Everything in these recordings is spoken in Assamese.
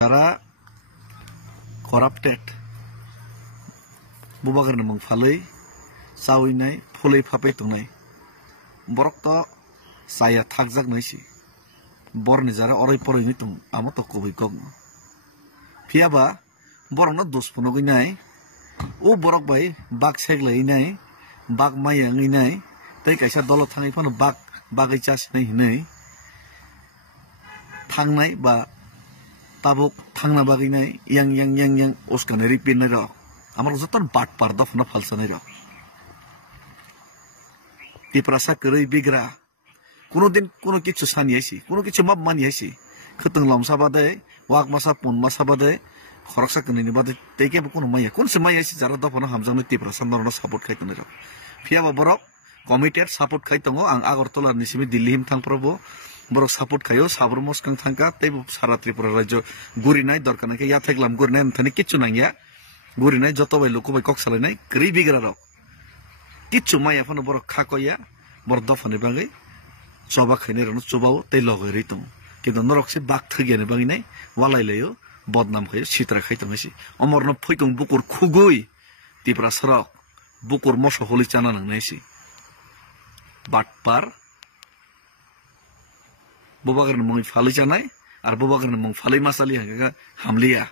যারা করাপ্টেড বুবাগাरनि मुं फालै चावैनाय फुलै फापै तंनाय borok to saya थाकजाक नायसि borni jara orai porai ni tum amo to kubai kogno phiaba borokno dos phunogoi nai o borok bai bak seglai nai bak mayangi nai tei kaisa dolo thangai phano bagai chasnai hinai thangnai ba tabuk thangna bagai nai yang oskanari pinnai ro amar joton bat parda phana falsanai ro tiprasa koroi bigra কোনো দিন কোনো কিছু সানিয়েছি কোনো কিছু মাপ মানিয়েছি খতং লমসা বাদে ওয়াক মাসা পুন মাসা বাদে খরকসা কনিনি বাদে তেকে কোনো মাইয়া কোন সে মাইয়াছি যারা দফনা হামজানো তিপ্রা সান্দরনা সাপোর্ट খাইতনে র फियाबा बरक कमिटेड सापोर्ट खाइतंगो आं आगरतला निसिमि दिल्ली हिम थांप्रबो बरक सापोर्ट खायो साब्र मस्कां थांका तै सारा त्रिपुरा राज्य गुरिनाय दरकानाय या थागलाम गुरनाय थनि किच्छु नांगिया गुरिनाय जतबाय लुकुबाय कक्सालायनाय ग्रि बिग्रा र किच्छु माइया फनो बरक खाकया बर दफने बागै coba kene rano coba tei logoi tum কিন্তু নরক সে বাক থগিয়ানে বাগিনাই ওয়ালাইলাইও বদনাম খাইও সিত্রা খাইতাম এসি অমরন ফইতং বুকুর খুগুই তিপ্রা সরক বুকুর মশ হলি চানা নাংনাইসি বাটপার ববাগের মুই ফালি জানাই আর ববাগের মুং ফালি মাসালি হাগা হামলিয়া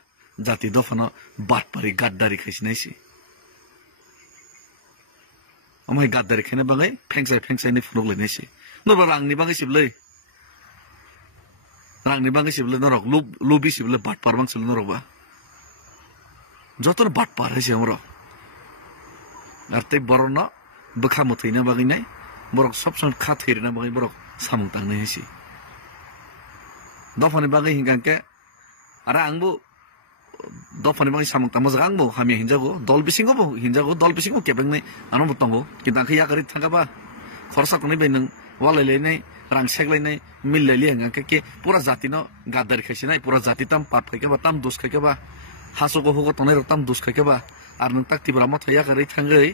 জাতি দফানো বাটপারি গাদ্দারি খাইসিনাইসি আমায় গাদ্দারি খেনে বাগাই ফেংসাই নি ফুনুগলাইনাইসি नरबा रांनि बागै सिबले नरक लुबि सिबले बाटपार बांसिल नरबा जतन बाटपार है हमर आरते बरन बखा मथैना बागैनाय बरक सब सन खा थैरना बागै बरक सामु तांनाय हैसि दफानि बागै हिंगांके आरो आंबो दफानि बागै सामु तामज आंबो हामि हिंजागो दल बिसिंगो केबेंनाय आनबो तंगो किदांखै यागारि थांगाबा खरसा कोनै बे नों वालायलायनाय रां सेगलायनाय मिललायलि हांगाके पुरा जातिनो गादारि खायसिनाय पुरा जाति ताम पाप खायकेबा ताम दोस खायकेबा हासोगो होगो तनाय ताम दोस खायकेबा आर नों ताक तिब्रा मथ यागारि थांगै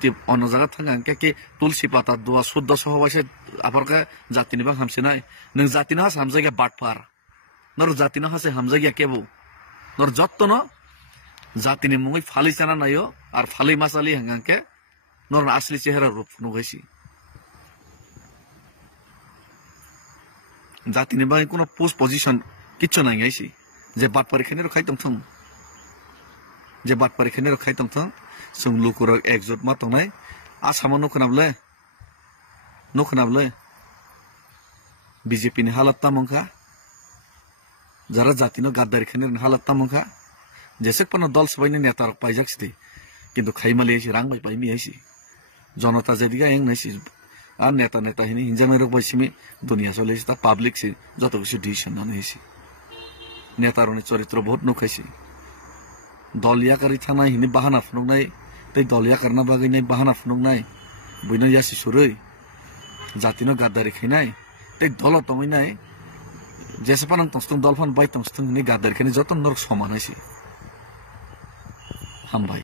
तिब अन जागा थांगाके तुलसी पाता दुआ शुद्ध सहवासे आफरका जातिनि बां हामसिनाय नों जातिनो हास हामजायगा बाटपार नर जातिनो हासे हामजायगा केबो नर जत्तनो जातिनि मुङै फालि जाना नायो आर फालि मासालि हांगाके नर असली चेहरा रूप नुगैसि जातिनि बागै कोनो पोस्ट पोजिशन किच्छु नांगायसि जे बात परीक्षानि खाइतम थं जे बात परीक्षानि खाइतम थं जों लुकुर एकजुट मा तंनाय आसामाव नखनाबले बीजेपी नि हालत तामंखा जरा जातिनो गाद्दारि खेने हालत तामंखा जेसेक पन दल सबायनि नेता पाइजाक्सि किन्तु खाइमालेसि रांबाय पाइमि आइसि जनता जेदिगा एं नाइसि आ नेता हिनी हिंजामे रोग बाइसिमि दुनिया चलेसि ता पाब्लिक सि जत किछु डिसिसन नानैसि नेतारनि चरित्र बहुत नुखाइसि दलिया करि थानाय हिनी बाहाना फुनुगनाय तै दलिया करना बागैनाय बाहाना फुनुगनाय बुइनो यासि सुरै जातिनो गाद्दारि खैनाय तै दल तमैनाय जेसेपान तंस्तं दलफान बाय तंस्तं नि गाद्दारि खैनाय जतन नरक समानायसि हामबाय।